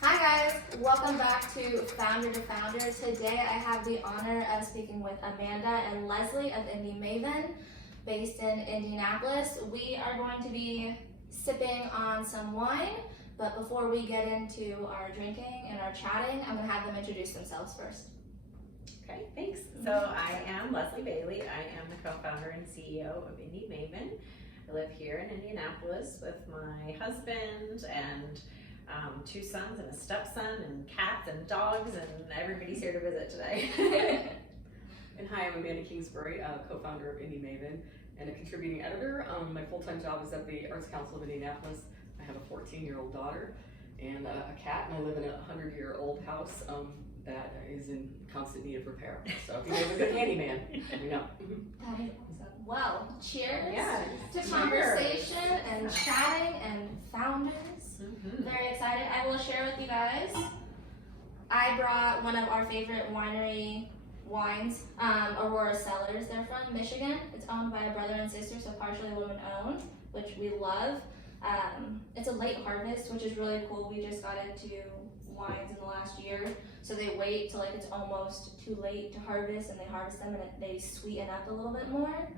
Hi guys, welcome back to Founder to Founder. Today I have the honor of speaking with Amanda and Leslie of Indy Maven, based in Indianapolis. We are going to be sipping on some wine, but before we get into our drinking and our chatting, I'm going to have them introduce themselves first. Okay, thanks. So I am Leslie Bailey. I am the co-founder and CEO of Indy Maven. I live here in Indianapolis with my husband and two sons and a stepson and cats and dogs, and everybody's here to visit today. And hi, I'm Amanda Kingsbury, co-founder of Indy Maven and a contributing editor. My full-time job is at the Arts Council of Indianapolis. I have a 14-year-old daughter and a cat, and I live in a 100-year-old house that is in constant need of repair. So if you have a good handyman, let me know. That is awesome. Well, cheers to Cheers. conversation and chatting and founders. Very excited. I will share with you guys. I brought one of our favorite winery wines, Aurora Cellars. They're from Michigan. It's owned by a brother and sister, so partially women owned, which we love. It's a late harvest, which is really cool. We just got into wines in the last year, so they wait till like it's almost too late to harvest, and they harvest them and they sweeten up a little bit more.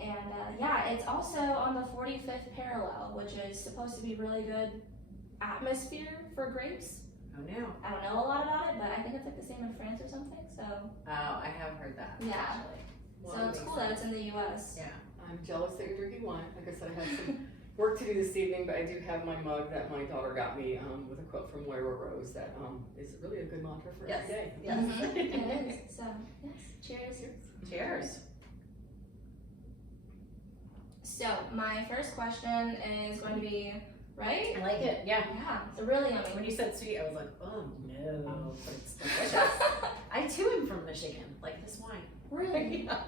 And yeah, it's also on the 45th parallel, which is supposed to be really good atmosphere for grapes. Oh no. I don't know a lot about it, but I think it's like the same in France or something. So Oh, I have heard that. Yeah. Actually. so it's cool that it's in the U.S. Yeah. I'm jealous that you're drinking wine. Like I said, I have some work to do this evening, but I do have my mug that my daughter got me with a quote from Moira Rose that is really a good mantra for every day. Yes. It is. So yes, cheers. Cheers. So my first question is going to be, right? I like it. Yeah. Yeah, it's really yummy. When you said sweet, I was like, oh no, but it's delicious. I too am from Michigan, like this wine. Really? Yeah.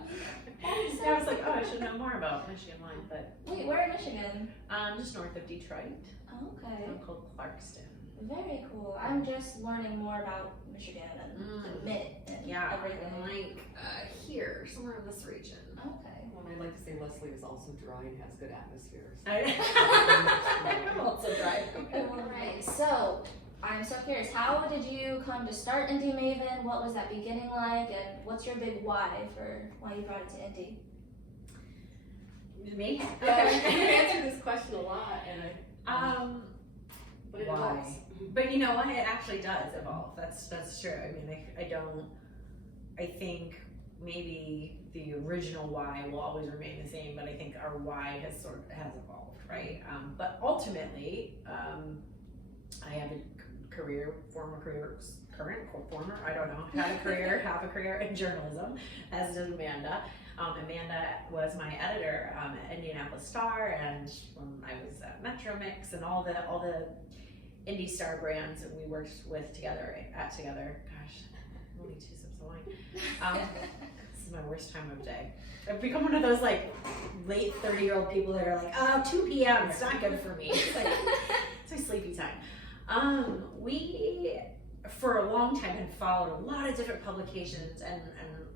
Awesome. I was like, oh, I should know more about Michigan wine, but Wait, where in Michigan? just north of Detroit, Okay. town called Clarkston. Very cool. I'm just learning more about Michigan and the Mid and Yeah, everything. like here, somewhere in this region. Okay. Well, I'd like to say Leslie is also dry and has good atmosphere. I'm also dry. Alright, so I'm so curious, how did you come to start Indy Maven? What was that beginning like? And what's your big why for why you brought it to Indy? Me? Yeah, I answer this question a lot, and but it why? evolves. But you know what? It actually does evolve. That's true. I mean, I think maybe the original why will always remain the same, but I think our why has evolved, right? But ultimately, I have a career, I don't know, have a career in journalism, as did Amanda. Amanda was my editor at Indianapolis Star, and when I was at Metro Mix and all the Indy Star brands that we worked with together. Gosh, only 2 sips of wine. This is my worst time of day. I've become one of those like late 30-year-old people that are like, oh, 2 p.m. It's not good for me. It's like it's my sleepy time. We for a long time had followed a lot of different publications and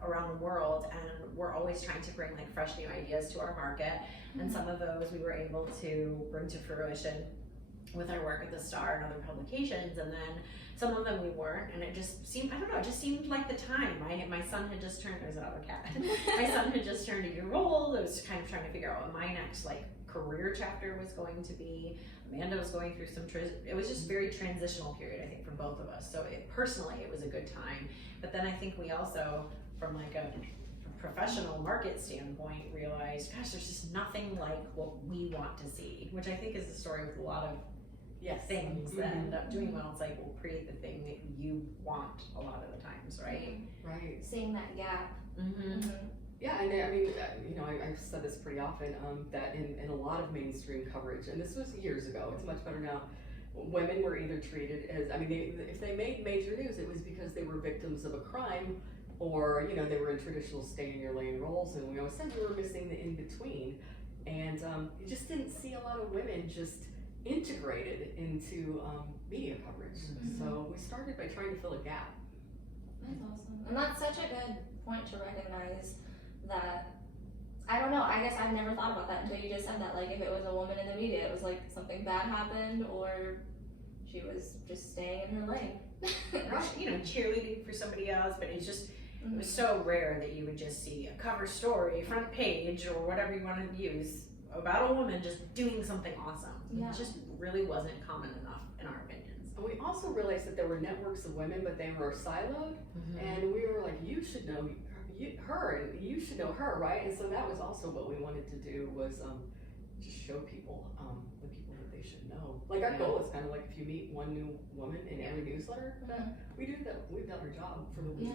around the world, and we're always trying to bring like fresh new ideas to our market. And some of those we were able to bring to fruition with our work at the Star and other publications, and then some of them we weren't, and it just seemed, I don't know, it just seemed like the time. My son had just turned, there's another cat. My son had just turned a year old. I was kind of trying to figure out what my next like career chapter was going to be. Amanda was going through it was just very transitional period, I think, for both of us. So personally, it was a good time. But then I think we also, from like a professional market standpoint, realized, gosh, there's just nothing like what we want to see, which I think is the story with a lot of things that end up doing well. It's like, we'll create the thing that you want a lot of the times, right? Right. Seeing that gap. Yeah, and I mean, I've said this pretty often, that in a lot of mainstream coverage, and this was years ago, it's much better now, women were either treated as, if they made major news, it was because they were victims of a crime, or, they were in traditional stay-in-your-lane roles, and we always said we were missing the in-between, and you just didn't see a lot of women just integrated into media coverage. So we started by trying to fill a gap. That's awesome. And that's such a good point to recognize that, I don't know, I guess I've never thought about that until you just said that. Like, if it was a woman in the media, it was like something bad happened, or She was just staying in her lane. Right, you know, cheerleading for somebody else, but it's just, it was so rare that you would just see a cover story, front page, or whatever you want to use about a woman just doing something awesome. Yeah. It just really wasn't common enough, in our opinions. And we also realized that there were networks of women, but they were siloed, and we were like, you should know her, and you should know her, right? And so that was also what we wanted to do, was just show people the people that they should know. Like our goal is kind of like, if you meet one new woman in every newsletter, we've done our job for the week.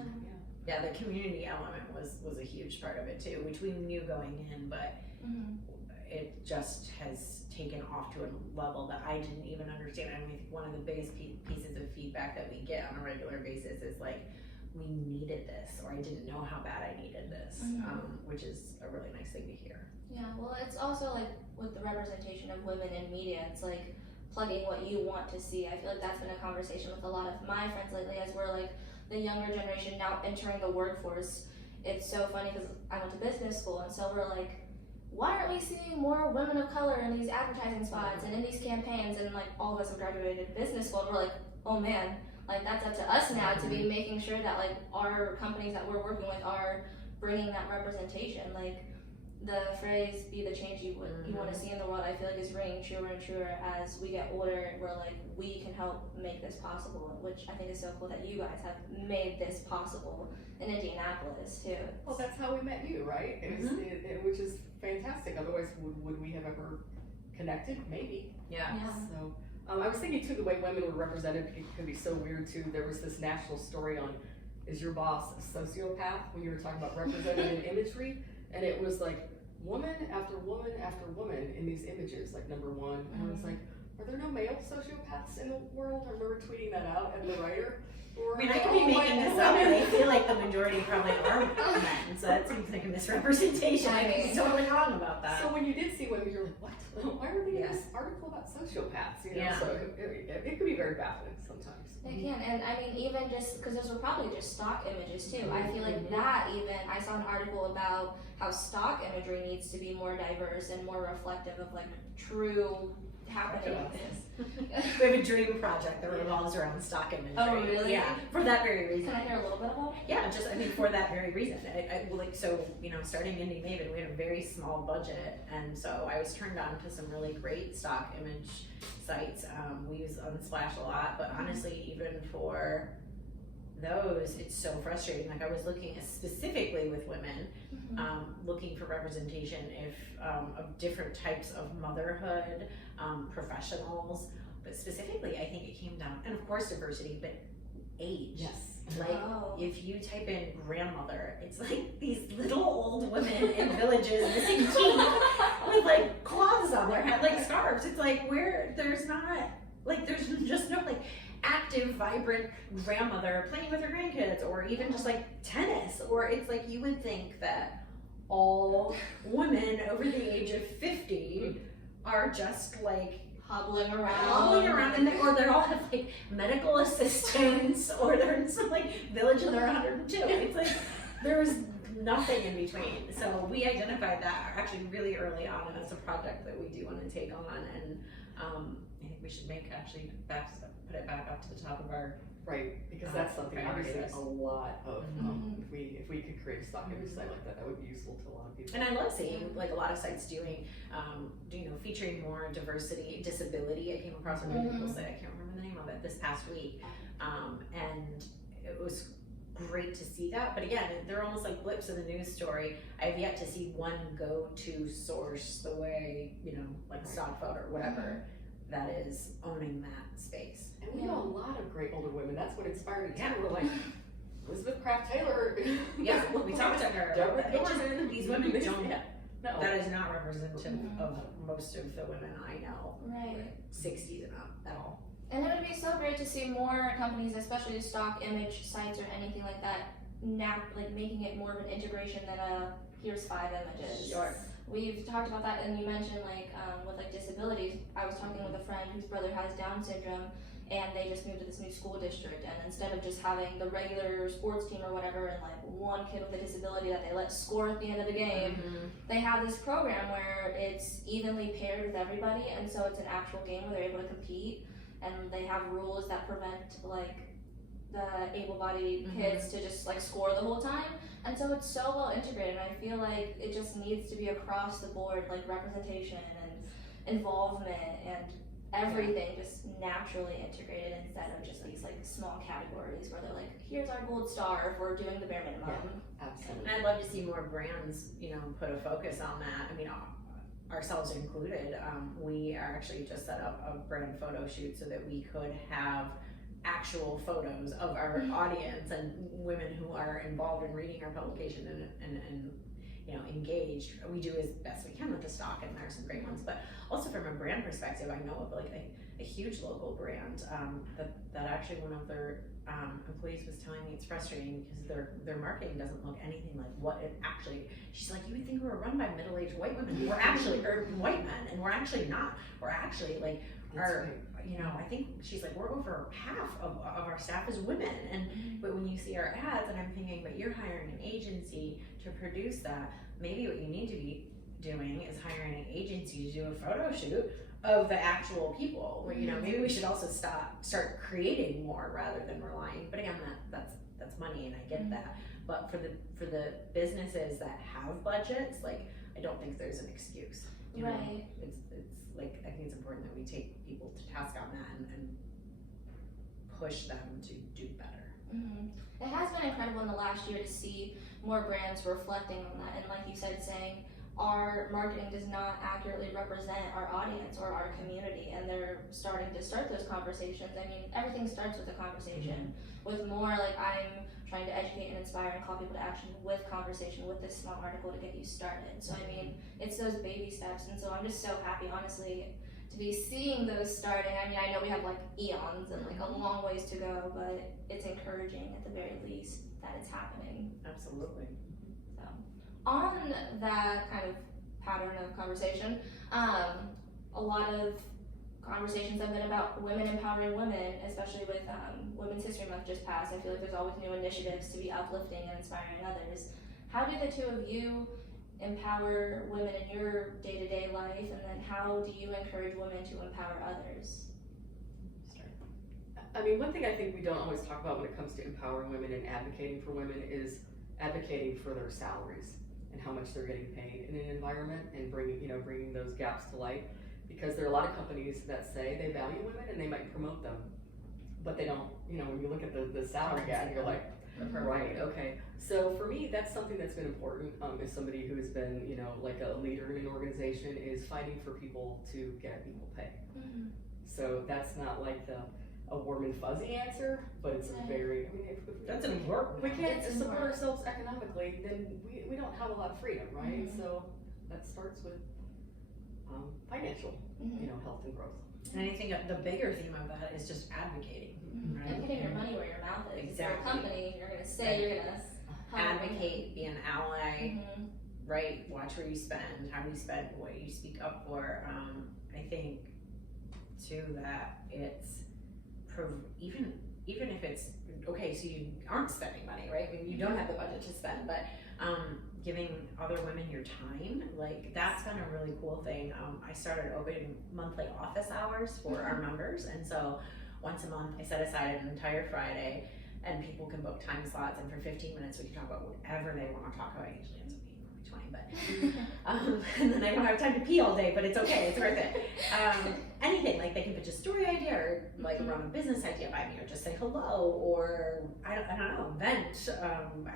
Yeah, the community element was a huge part of it too, which we knew going in, but it just has taken off to a level that I didn't even understand. I mean, one of the biggest pieces of feedback that we get on a regular basis is like, we needed this, or I didn't know how bad I needed this, which is a really nice thing to hear. Yeah, well, it's also like with the representation of women in media, it's like plugging what you want to see. I feel like that's been a conversation with a lot of my friends lately, as we're like the younger generation now entering the workforce. It's so funny because I went to business school, and so we're like, why aren't we seeing more women of color in these advertising spots and in these campaigns? And like all of us have graduated business school, and we're like, oh man, like that's up to us now to be making sure that like our companies that we're working with are bringing that representation. Like the phrase "be the change you want to see in the world," I feel like is ringing truer and truer as we get older. We're like, we can help make this possible, which I think is so cool that you guys have made this possible in Indianapolis too. Well, that's how we met you, right? Which is fantastic. Otherwise, would we have ever connected? Maybe. Yeah. So I was thinking too, the way women were represented could be so weird too. There was this national story on, is your boss a sociopath? When you were talking about representative imagery, and it was like woman after woman after woman in these images, like number one. And I was like, are there no male sociopaths in the world? I remember tweeting that out as the writer. I mean, I could be making this up, but I feel like the majority probably are men, so that seems like a misrepresentation. I could be totally wrong about that. So when you did see women, you're like, what? Why are they in this article about sociopaths? You know, so it could be very baffling sometimes. It can, and I mean, even just because those were probably just stock images too. I feel like that even, I saw an article about how stock imagery needs to be more diverse and more reflective of like true happenings. We have a dream project that revolves around stock imagery. Oh, really? Yeah, for that very reason. Can I hear a little bit about it? Yeah, just, I mean, for that very reason. So, you know, starting Indy Maven, we had a very small budget, and so I was turned on to some really great stock image sites. We use Unsplash a lot, but honestly, even for those, it's so frustrating. Like, I was looking specifically with women, looking for representation of different types of motherhood, professionals, but specifically I think it came down, and of course diversity, but age. Yes. Like if you type in grandmother, it's like these little old women in villages missing teeth with like cloths on their head, like scarves. It's like there's just no like active, vibrant grandmother playing with her grandkids, or even just like tennis, or it's like you would think that all women over the age of 50 are just like hobbling around, and they all have like medical assistants, or they're in some like village and they're 102. It's like there's nothing in between. So we identified that actually really early on, and it's a project that we do want to take on, and I think we should put it back up to the top of our because that's something obviously a lot of if we could create a stock image site like that, that would be useful to a lot of people. And I love seeing like a lot of sites doing featuring more diversity, disability. I came across a really cool site, I can't remember the name of it, this past week, and it was great to see that. But again, they're almost like blips in the news story. I've yet to see one go-to source the way, like stock photo or whatever, that is owning that space. And we know a lot of great older women. That's what inspired us. We're like, Elizabeth Kraft Taylor. Yeah, we talked to her. These women don't. No. That is not representative of most of the women I know. Right. 60s and up at all. And it would be so great to see more companies, especially stock image sites or anything like that, now like making it more of an integration than here's 5 images. Sure. We've talked about that, and you mentioned with disabilities. I was talking with a friend whose brother has Down syndrome, and they just moved to this new school district, and instead of just having the regular sports team or whatever, and like one kid with a disability that they let score at the end of the game, they have this program where it's evenly paired with everybody, and so it's an actual game where they're able to compete. and they have rules that prevent like the able-bodied kids to just like score the whole time, and so it's so well integrated. And I feel like it just needs to be across the board, like representation and involvement and everything just naturally integrated instead of just these like small categories where they're like, here's our gold star if we're doing the bare minimum. Absolutely. And I'd love to see more brands, you know, put a focus on that. I mean, ourselves included, we are actually just set up a brand photo shoot so that we could have actual photos of our audience and women who are involved in reading our publication and you know, engaged. We do as best we can with the stock, and there are some great ones, but also from a brand perspective, I know of like a huge local brand that actually one of their employees was telling me it's frustrating because their marketing doesn't look anything like what it actually. She's like, you would think we were run by middle-aged white women. We're actually, or white men, and we're actually not. We're actually like you know, I think she's like, we're over half of our staff is women, and but when you see our ads, and I'm thinking, but you're hiring an agency to produce that. Maybe what you need to be doing is hiring an agency to do a photo shoot of the actual people. Where, you know, maybe we should also start creating more rather than relying. But again, that's money, and I get that. But for the businesses that have budgets, like I don't think there's an excuse. You know? It's like I think it's important that we take people to task on that and push them to do better. It has been incredible in the last year to see more brands reflecting on that, and like you said, saying our marketing does not accurately represent our audience or our community, and they're starting to start those conversations. I mean, everything starts with a conversation, with more like I'm trying to educate and inspire and call people to action with conversation, with this small article to get you started. So I mean, it's those baby steps, and so I'm just so happy, honestly, to be seeing those starting. I mean, I know we have like eons and like a long ways to go, but it's encouraging at the very least that it's happening. Absolutely. So, on that kind of pattern of conversation, a lot of conversations have been about women empowering women, especially with Women's History Month just passed. I feel like there's always new initiatives to be uplifting and inspiring others. How do the two of you empower women in your day-to-day life, and then how do you encourage women to empower others? I mean, one thing I think we don't always talk about when it comes to empowering women and advocating for women is advocating for their salaries and how much they're getting paid in an environment, and bringing those gaps to light. Because there are a lot of companies that say they value women and they might promote them, but they don't. You know, when you look at the salary gap, you're like, right, okay. So for me, that's something that's been important. As somebody who has been, you know, like a leader in an organization, is fighting for people to get equal pay. So that's not like a warm and fuzzy answer, but it's a very. I mean, That's important. We can't support ourselves economically, then we don't have a lot of freedom, right? So that starts with financial, you know, health and growth. And I think the bigger theme of that is just advocating, right? And putting your money where your mouth is. Exactly. If you're a company, you're going to say you're going to advocate, be an ally, right? Watch where you spend, how you spend, what you speak up for. I think too that it's even if it's okay, so you aren't spending money, right? I mean, you don't have the budget to spend, but giving other women your time, like that's been a really cool thing. I started opening monthly office hours for our members, and so once a month I set aside an entire Friday, and people can book time slots, and for 15 minutes we can talk about whatever they want to talk about. It usually ends up being probably 20, but and then I don't have time to pee all day, but it's okay, it's worth it. Anything, like they can pitch a story idea, or like run a business idea by me, or just say hello, or I don't know, vent,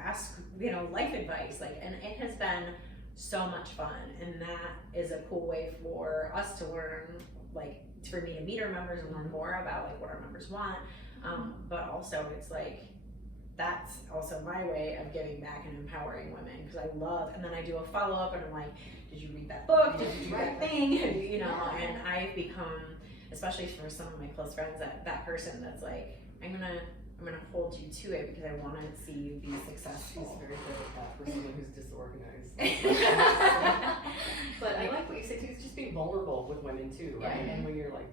ask, you know, life advice, like, and it has been so much fun, and that is a cool way for us to learn, like for me to meet our members and learn more about like what our members want, but also it's like that's also my way of giving back and empowering women, because I love, and then I do a follow-up and I'm like, did you read that book, did you do that thing, you know, and I've become, especially for some of my close friends, that person that's like, I'm gonna hold you to it because I want to see you be successful. She's very good at that for someone who's disorganized. But I like what you said too, it's just being vulnerable with women too, right? And when you're like,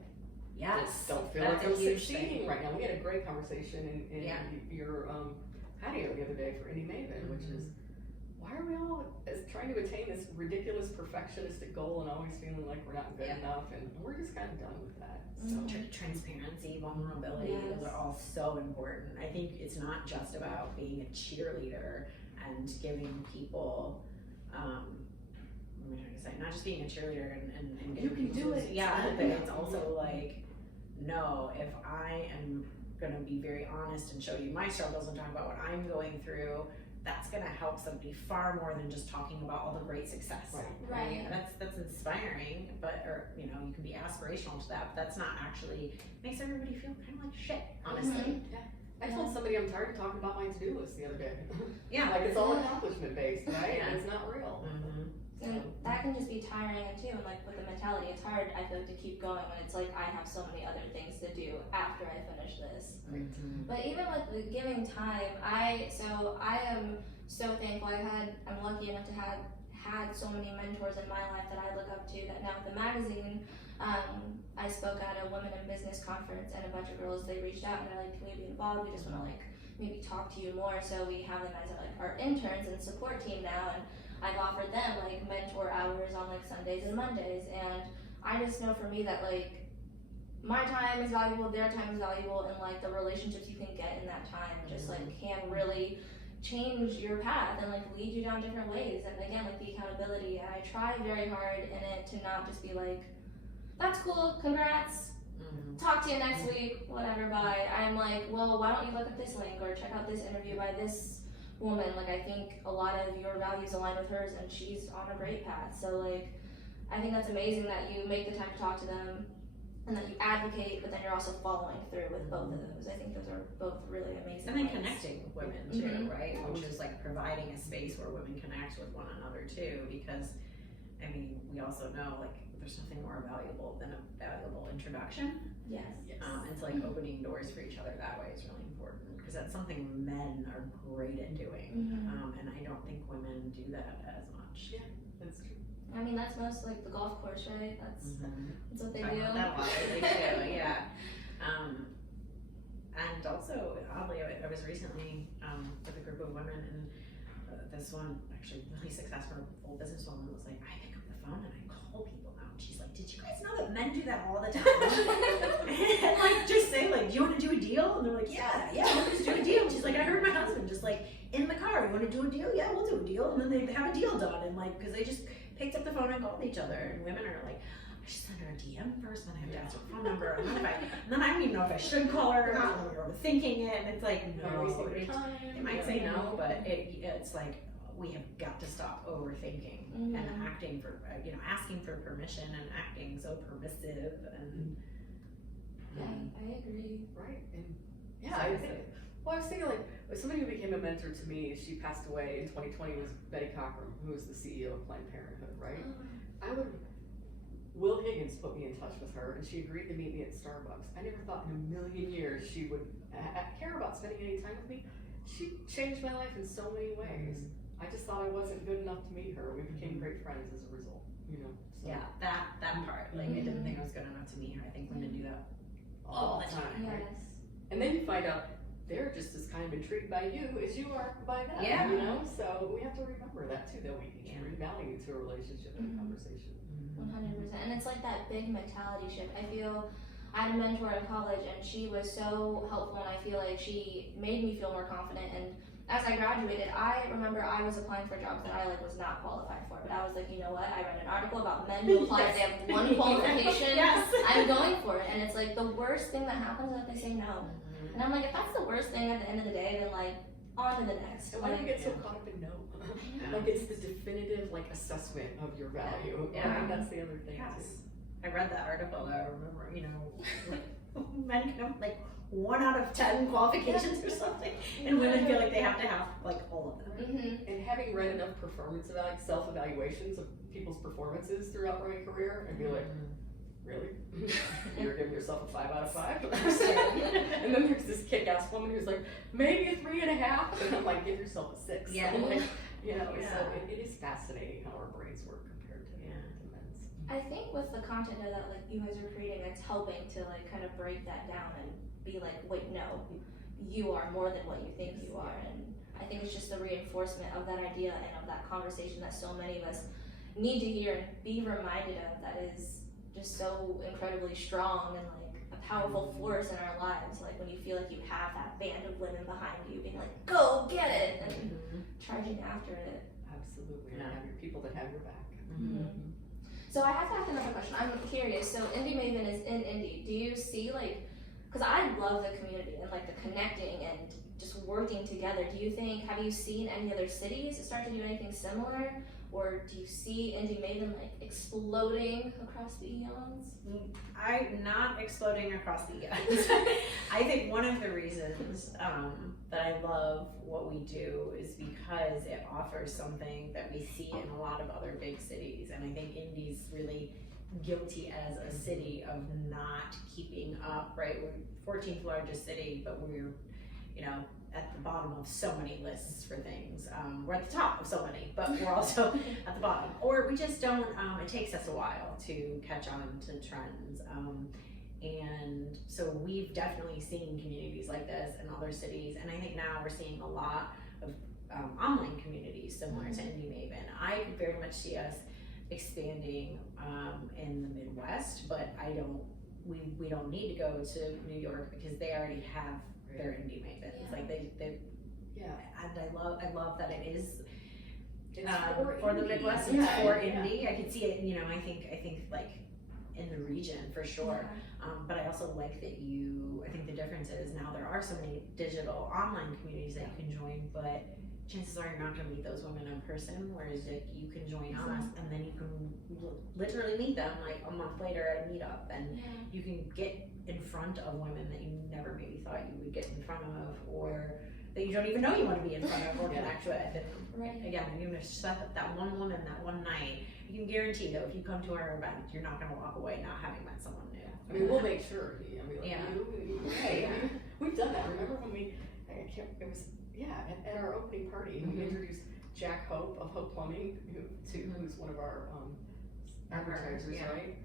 yes, don't feel like I'm succeeding right now. We had a great conversation in your patio the other day for Indy Maven, which is why are we all trying to attain this ridiculous perfectionistic goal and always feeling like we're not good enough, and we're just kind of done with that. So Transparency, vulnerability, those are all so important. I think it's not just about being a cheerleader and giving people, what am I trying to say? Not just being a cheerleader and you can do it. Yeah, but it's also like, no, if I am gonna be very honest and show you my struggles and talk about what I'm going through, that's gonna help somebody far more than just talking about all the great success. Right. And that's inspiring, or you can be aspirational to that, but that's not actually, makes everybody feel kind of like shit, honestly. Yeah. I told somebody I'm tired of talking about my to-do list the other day. Yeah. Like it's all accomplishment based, right? And it's not real. And that can just be tiring too, and like with the mentality, it's hard, I feel like, to keep going when it's like I have so many other things to do after I finish this. But even with the giving time, I am so thankful. I'm lucky enough to have had so many mentors in my life that I look up to, that now with the magazine, I spoke at a women in business conference, and a bunch of girls, they reached out and they're like, can we be involved? We just want to like maybe talk to you more. So we have them as like our interns and support team now, and I've offered them like mentor hours on like Sundays and Mondays, and I just know for me that like my time is valuable, their time is valuable, and like the relationships you can get in that time just like can really change your path and like lead you down different ways. And again, like the accountability, and I try very hard in it to not just be like, that's cool, congrats, talk to you next week, whatever, bye. I'm like, well, why don't you look at this link or check out this interview by this woman? Like, I think a lot of your values align with hers, and she's on a great path. So like, I think that's amazing that you make the time to talk to them and that you advocate, but then you're also following through with both of those. I think those are both really amazing. And then points. connecting with women too, right? Which is like providing a space where women connect with one another too, because I mean, we also know like there's nothing more valuable than a valuable introduction. Yes. It's like opening doors for each other that way is really important, because that's something men are great at doing, and I don't think women do that as much. Yeah, that's true. I mean, that's most like the golf course, right? That's what they do. That a lot lately too, yeah. And also, oddly, I was recently with a group of women, and this one, actually really successful businesswoman, was like, I pick up the phone and I call people now. And she's like, did you guys know that men do that all the time? And like, just say like, do you want to do a deal? And they're like, yeah, let's do a deal. And she's like, I heard my husband just like in the car, you want to do a deal? Yeah, we'll do a deal. And then they have a deal done, and like, because they just picked up the phone and called each other. And women are like, I should send her a DM first, then I have to ask her phone number, and then I don't even know if I should call her or not, and we're overthinking it, and it's like, no, they might say no, but it's like, we have got to stop overthinking and acting for, asking for permission and acting so permissive and. I agree. Right, and I was thinking like, somebody who became a mentor to me, she passed away in 2020, was Betty Cochran, who was the CEO of Planned Parenthood, right? Will Higgins put me in touch with her, and she agreed to meet me at Starbucks. I never thought in a million years she would care about spending any time with me. She changed my life in so many ways. I just thought I wasn't good enough to meet her. We became great friends as a result, So. Yeah, that part. Like, I didn't think I was good enough to meet her. I think women do that all the time. Yes. Right? And then you find out they're just as kind of intrigued by you as you are by them. Yeah. So we have to remember that too, that we can bring value to a relationship and a conversation. 100%. And it's like that big mentality shift. I feel I had a mentor in college, and she was so helpful, and I feel like she made me feel more confident. And as I graduated, I remember I was applying for jobs that I like was not qualified for, but I was like, you know what? I read an article about men who apply if they have one qualification. I'm going for it. And it's like the worst thing that happens is that they say no. And I'm like, if that's the worst thing at the end of the day, then like on to the next. And why do you get so caught up in no? Like it's the definitive like assessment of your value. Yeah. I think that's the other thing too. I read that article that I remember, men can have like 1 out of 10 qualifications or something, and women feel like they have to have like all of them. And having read enough self-evaluations of people's performances throughout my career, I'd be like, really? You're giving yourself a 5 out of 5? And then there's this kick-ass woman who's like, maybe a 3.5, and I'm like, give yourself a 6. Yeah. So it is fascinating how our brains work compared to men's. I think with the content that like you guys are creating, it's helping to like kind of break that down and be like, wait, no, you are more than what you think you are. And I think it's just the reinforcement of that idea and of that conversation that so many of us need to hear and be reminded of, that is just so incredibly strong and like a powerful force in our lives. Like when you feel like you have that band of women behind you being like, go get it, and charging after it. Absolutely, and have your people that have your back. So I have to ask another question. I'm curious. So Indy Maven is in Indy. Do you see like, because I love the community and like the connecting and just working together. Do you think, have you seen any other cities start to do anything similar? Or do you see Indy Maven like exploding across the eons? I'm not exploding across the eons. I think one of the reasons that I love what we do is because it offers something that we see in a lot of other big cities. And I think Indy's really guilty as a city of not keeping up, right? We're 14th largest city, but we're, you know, at the bottom of so many lists for things. We're at the top of so many, but we're also at the bottom. Or we just don't, it takes us a while to catch on to trends. And so we've definitely seen communities like this in other cities. And I think now we're seeing a lot of online communities similar to Indy Maven. I could very much see us expanding in the Midwest, but we don't need to go to New York because they already have their Indy Mavens. Yeah. Like they and I love that it is It's for the Midwest. It's Yeah. for Indy. I could see it, you know, I think like in the region for sure. But I also like that I think the difference is now there are so many digital online communities that you can join, but chances are you're not going to meet those women in person, whereas like you can join us and then you can literally meet them like a month later at a meetup, and you can get in front of women that you never maybe thought you would get in front of, or that you don't even know you want to be in front of or connect with. And again, even if it's that one woman that one night, you can guarantee that if you come to our event, you're not going to walk away not having met someone new. I mean, we'll make sure. I mean, like, we've done that. Remember when at our opening party, we introduced Jack Hope of Hope Plumbing, who's one of our advertisers, right?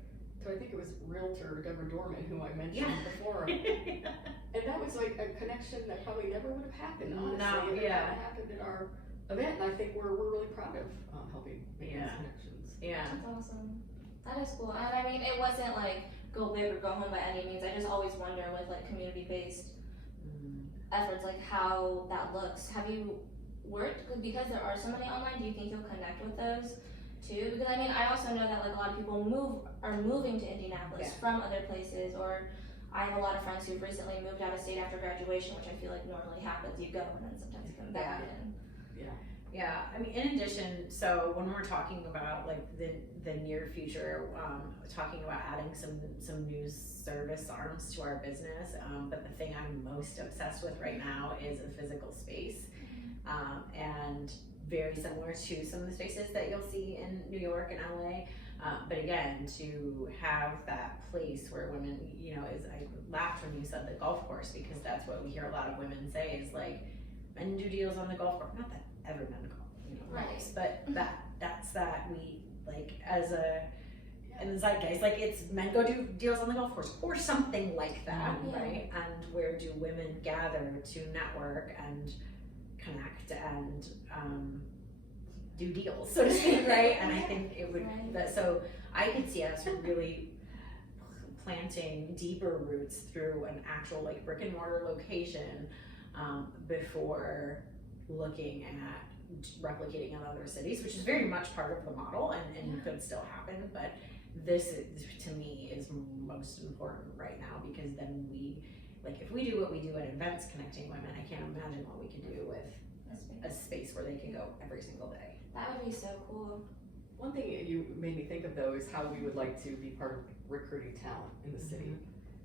So I think it was Realtor Deborah Dorman, who I mentioned before. And that was like a connection that probably never would have happened, honestly. It happened at our event, and I think we're really proud of helping make those connections. That's awesome. That is cool. And I mean, it wasn't like go big or go home by any means. I just always wonder with like community-based efforts, like how that looks. Have you worked, because there are so many online, do you think you'll connect with those too? Because I mean, I also know that like a lot of people are moving to Indianapolis from other places, or I have a lot of friends who've recently moved out of state after graduation, which I feel like normally happens. You go and then sometimes you come back and I mean, in addition, so when we're talking about like the near future, talking about adding some new service arms to our business, but the thing I'm most obsessed with right now is a physical space, and very similar to some of the spaces that you'll see in New York and LA. But again, to have that place where women, you know, I laughed when you said the golf course, because that's what we hear a lot of women say is like, men do deals on the golf course. Not that every men golf, you know, golfs, but that's that we like as in the zeitgeist, like it's men go do deals on the golf course or something like that, right? And where do women gather to network and connect and do deals, so to speak, right? And I think it would, so I could see us really planting deeper roots through an actual like brick and mortar location before looking at replicating in other cities, which is very much part of the model and could still happen. But this is, to me, is most important right now, because then if we do what we do at events connecting women, I can't imagine what we can do with a space where they can go every single day. That would be so cool. One thing you made me think of though is how we would like to be part of recruiting talent in the city.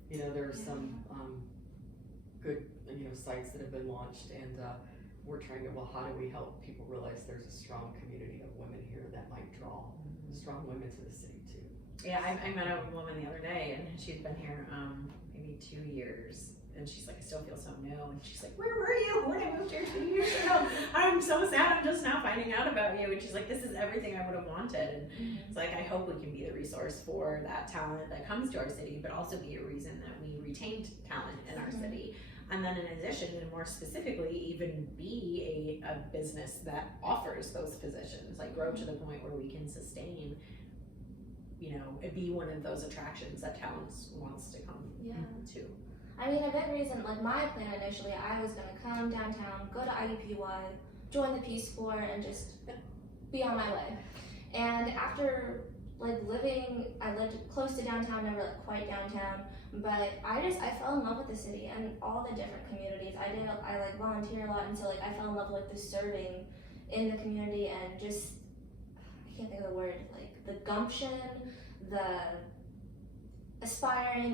You know, there's some good sites that have been launched, and we're trying to, how do we help people realize there's a strong community of women here that might draw strong women to the city too. Yeah, I met a woman the other day, and she's been here maybe 2 years, and she's like, I still feel so new, and she's like, where were you when I moved here 2 years ago? I'm so sad, I'm just now finding out about you. And she's like, this is everything I would have wanted. And it's like, I hope we can be the resource for that talent that comes to our city, but also be a reason that we retained talent in our city. And then in addition, and more specifically, even be a business that offers those positions, like grow to the point where we can sustain, you know, it be one of those attractions that towns wants to come to. I mean, a big reason, like my plan initially, I was gonna come downtown, go to IUPY, join the Peace Corps, and just be on my way. And after like I lived close to downtown, never like quite downtown, but I fell in love with the city and all the different communities. I like volunteer a lot, and so like I fell in love with like the serving in the community and just, I can't think of the word, like the gumption, the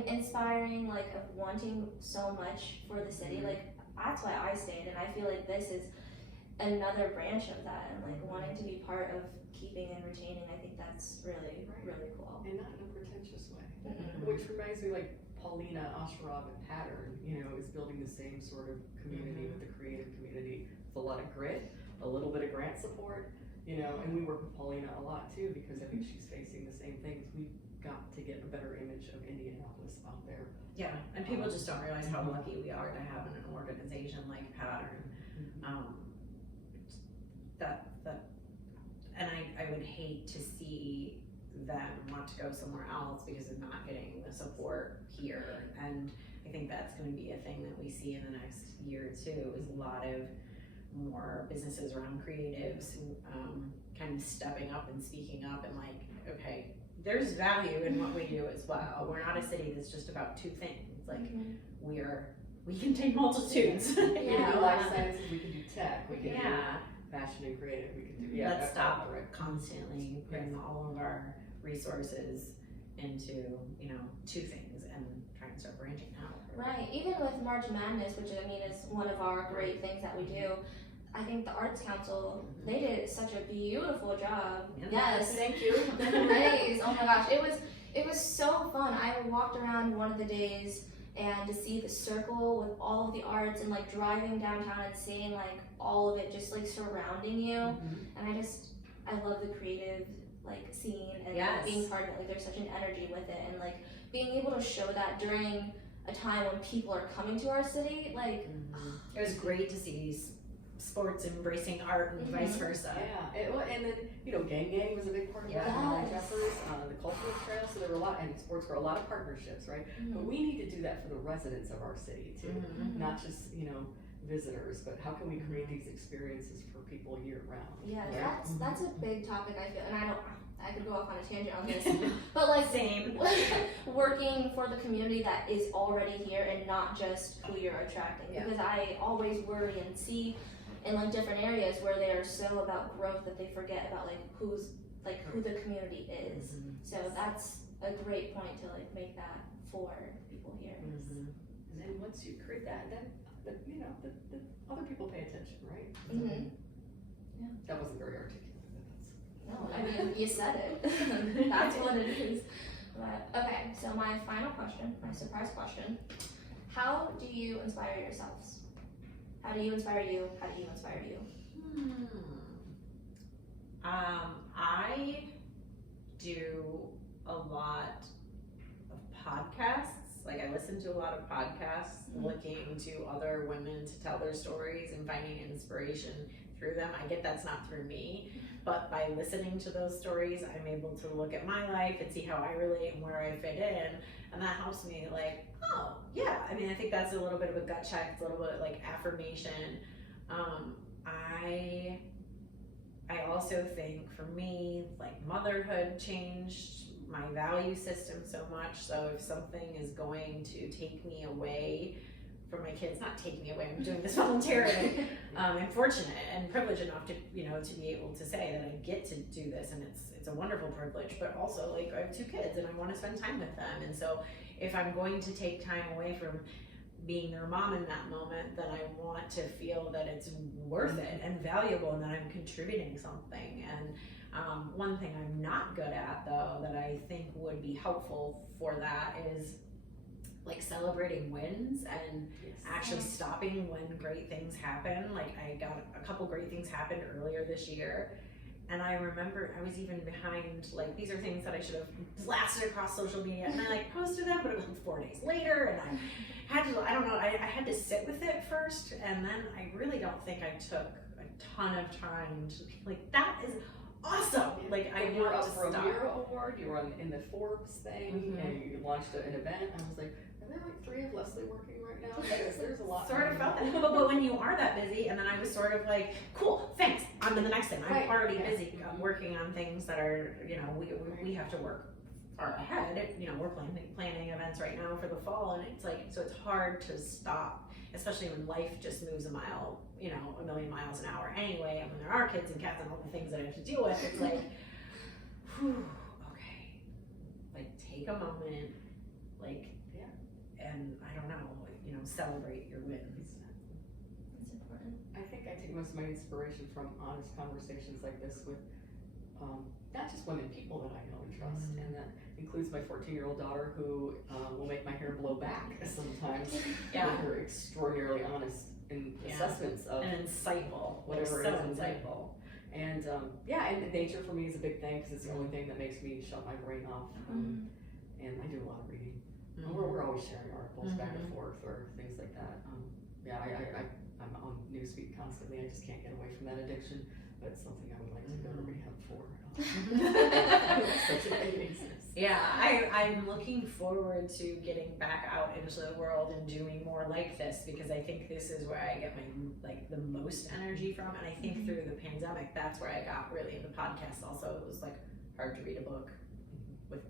inspiring, like of wanting so much for the city. Like that's why I stayed, and I feel like this is another branch of that, and like wanting to be part of keeping and retaining. I think that's really cool. And not in a pretentious way. Which reminds me, like Paulina, Ashraf, and Pattern, you know, is building the same sort of community with the creative community with a lot of grit, a little bit of grant support, you know, and we work with Paulina a lot too, because I think she's facing the same things. We've got to get a better image of Indianapolis out there. Yeah, and people just don't realize how lucky we are to have an organization like Pattern. And I would hate to see them want to go somewhere else because of not getting the support here. And I think that's going to be a thing that we see in the next year or two, is a lot of more businesses around creatives who kind of stepping up and speaking up and like, okay, there's value in what we do as well. We're not a city that's just about two things. Like we contain multitudes. We can do life sciences, we can do tech, we can do fashion and creative, we can do let's stop constantly putting all of our resources into, you know, two things and try and start branching out. Right, even with March Madness, which I mean is one of our great things that we do, I think the Arts Council, they did such a beautiful job. Yes. Thank you. Praise. Oh my gosh, it was so fun. I walked around one of the days and to see the circle with all of the arts and like driving downtown and seeing like all of it just like surrounding you. And I love the creative like scene and like, being part of it. Like there's such an energy with it, and like being able to show that during a time when people are coming to our city, like it was great to see sports embracing art and vice versa. And then, you know, Gang was a big part of that. The cultural trail, so there were a lot, and sports were a lot of partnerships, right? But we need to do that for the residents of our city too, not just, you know, visitors, but how can we create these experiences for people year round? Yeah, right? that's a big topic, I feel, and I could go off on a tangent on this, but like working for the community that is already here and not just who you're attracting, because I always worry and see in like different areas where they are so about growth that they forget about like who the community is. So that's a great point to like make that for people here. And then once you create that, then you know the other people pay attention, right? Yeah. That wasn't very articulate. No, I mean, you said it. That's what it is. But, okay, so my final question, my surprise question. How do you inspire yourselves? How do you inspire you? How do you inspire you? I do a lot of podcasts. Like I listen to a lot of podcasts, looking to other women to tell their stories and finding inspiration through them. I get that's not through me, but by listening to those stories, I'm able to look at my life and see how I relate and where I fit in, and that helps me like, oh yeah. I mean, I think that's a little bit of a gut check, it's a little bit like affirmation. I also think for me, like motherhood changed my value system so much. So if something is going to take me away from my kids, not take me away, I'm doing this voluntarily. I'm fortunate and privileged enough to, you know, to be able to say that I get to do this, and it's a wonderful privilege, but also like I have 2 kids and I want to spend time with them. And so if I'm going to take time away from being their mom in that moment, then I want to feel that it's worth it and valuable and that I'm contributing something. And one thing I'm not good at though, that I think would be helpful for that is like celebrating wins and actually stopping when great things happen. Like I got a couple great things happened earlier this year, And I remember I was even behind, like, these are things that I should have blasted across social media, and I like posted them, but it was like 4 days later, and I had to, I don't know, I had to sit with it first, and then I really don't think I took a ton of time to be like, that is awesome. Like, I you were want up to for a stop. Miro Award, you were in the Forbes thing, and you launched an event. I was like, are there like 3 of Leslie working right now? There's a lot. Sort of felt that. But when you are that busy, and then I was sort of like, cool, thanks, I'm in the next thing. I'm already busy. I'm working on things that are, you know, we have to work far ahead. You know, we're planning events right now for the fall, and it's like, so it's hard to stop, especially when life just moves a million miles an hour anyway, and when there are kids and cats and all the things that I have to deal with, it's like, whew, okay, like, take a moment, like, and I don't know, you know, celebrate your wins. It's important. I think I take most of my inspiration from honest conversations like this with not just women, people that I know and trust, and that includes my 14-year-old daughter who will make my hair blow back sometimes with her extraordinarily honest assessments of and insightful, whatever so it is. insightful. And and nature for me is a big thing because it's the only thing that makes me shut my brain off. And I do a lot of reading. We're always sharing articles back and forth or things like that. I'm on Newsweek constantly. I just can't get away from that addiction. But it's something I would like to go to rehab for. Such an exists. Yeah, I'm looking forward to getting back out into the world and doing more like this, because I think this is where I get my the most energy from. And I think through the pandemic, that's where I got really into podcasts. Also, it was like hard to read a book with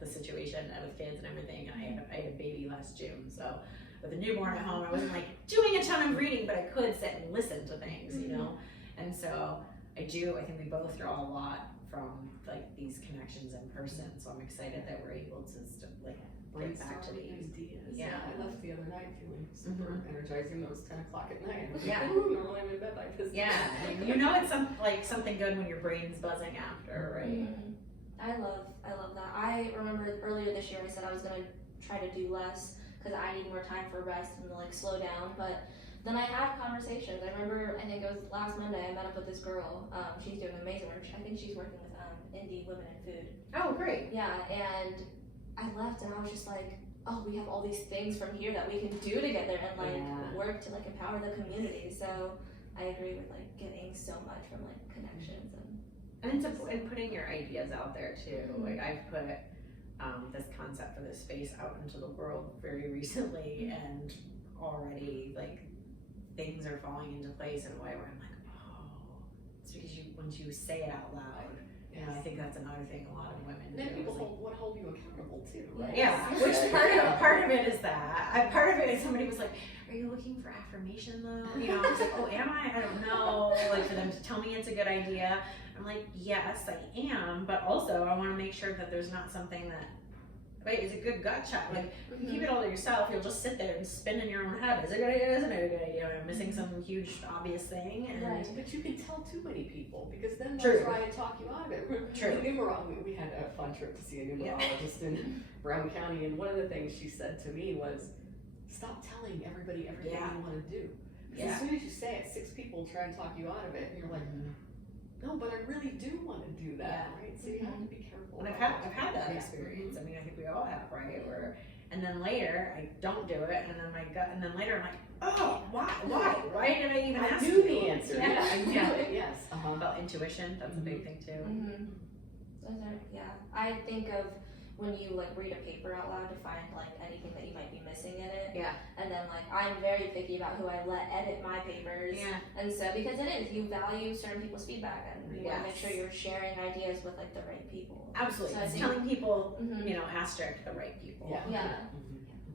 the situation and with kids and everything. And I had a baby last June, so with a newborn at home, I wasn't like doing a ton of reading, but I could sit and listen to things, you know. And so I think we both draw a lot from like these connections in person. So I'm excited that we're able to get back to these ideas. Yeah. I left the other night feeling super energizing. It was 10 o'clock at night. Yeah. Normally I'm in bed like this. Yeah. You know, it's something good when your brain's buzzing after, right? I love that. I remember earlier this year I said I was gonna try to do less because I need more time for rest and to like slow down, but then I have conversations. I remember, I think it was last Monday, I met up with this girl. She's doing amazing work. I think she's working with Indy Women in Food. Oh, great. Yeah, and I left and I was just like, oh, we have all these things from here that we can do together and like work to like empower the community. So I agree with like getting so much from like connections and putting your ideas out there too. Like I've put this concept for this space out into the world very recently, and already like things are falling into place in a way where I'm like, oh, it's because once you say it out loud. You know, I think that's another thing a lot of women then do. people want to hold you accountable too, right? Yeah, which part of it is that. Part of it is somebody was like, are you looking for affirmation though? You know, I was like, oh, am I? I don't know. Like for them to tell me it's a good idea. I'm like, yes, I am, but also I want to make sure that there's not something that, right, is a good gut check. Like, if you keep it all to yourself, you'll just sit there and spin in your own head. Is it a good idea? Isn't it a good idea? Am I missing some huge obvious thing? And but you can tell too many people because then they'll try to talk you out of it. True. We had a fun trip to see a numerologist in Brown County, and one of the things she said to me was, stop telling everybody everything you want to do. Because as soon as you say it, 6 people try and talk you out of it, and you're like, no, but I really do want to do that, right? So you have to be careful. And I've had that experience. I mean, I think we all have, right? And then later I don't do it, and then my gut, and then later I'm like, oh, why did I even ask? I knew the answer. Yeah, I knew it. Yes. About intuition, that's a big thing too. Those are, I think of when you like read a paper out loud to find like anything that you might be missing in it. Yeah. And then like I'm very picky about who I let edit my papers. Yeah. And so because it is, you value certain people's feedback and you want to make sure you're sharing ideas with like the right people. Absolutely. So I think, telling people, you know, asterisk the right people. Yeah.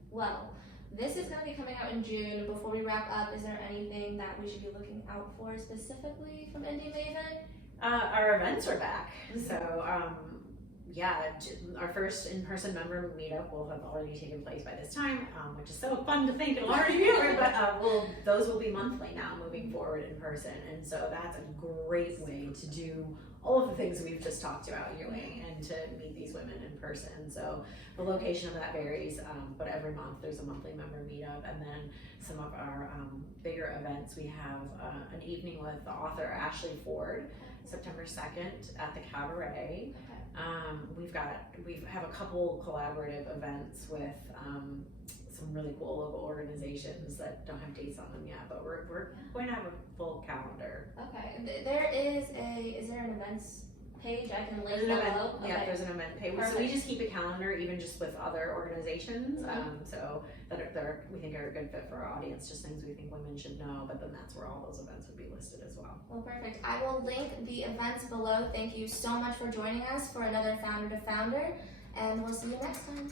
Well, this is going to be coming out in June. Before we wrap up, is there anything that we should be looking out for specifically from Indy Maven? Our events are back. So, our first in-person member meetup will have already taken place by this time, which is so fun to think it'll already be over, but those will be monthly now moving forward in person. And so that's a great way to do all of the things we've just talked about doing, and to meet these women in person. So the location of that varies, but every month there's a monthly member meetup, and then some of our bigger events. We have an evening with the author Ashley Ford, September 2nd at the Cabaret. We have a couple collaborative events with some really cool local organizations that don't have dates on them yet, but we're going to have a full calendar. Okay. Is there an events page I can link There's an event, below? yeah, there's an event page. So we just keep a calendar, even just with other organizations, so that we think are a good fit for our audience, just things we think women should know, but then that's where all those events would be listed as well. Well, perfect. I will link the events below. Thank you so much for joining us for another Founder to Founder, and we'll see you next time.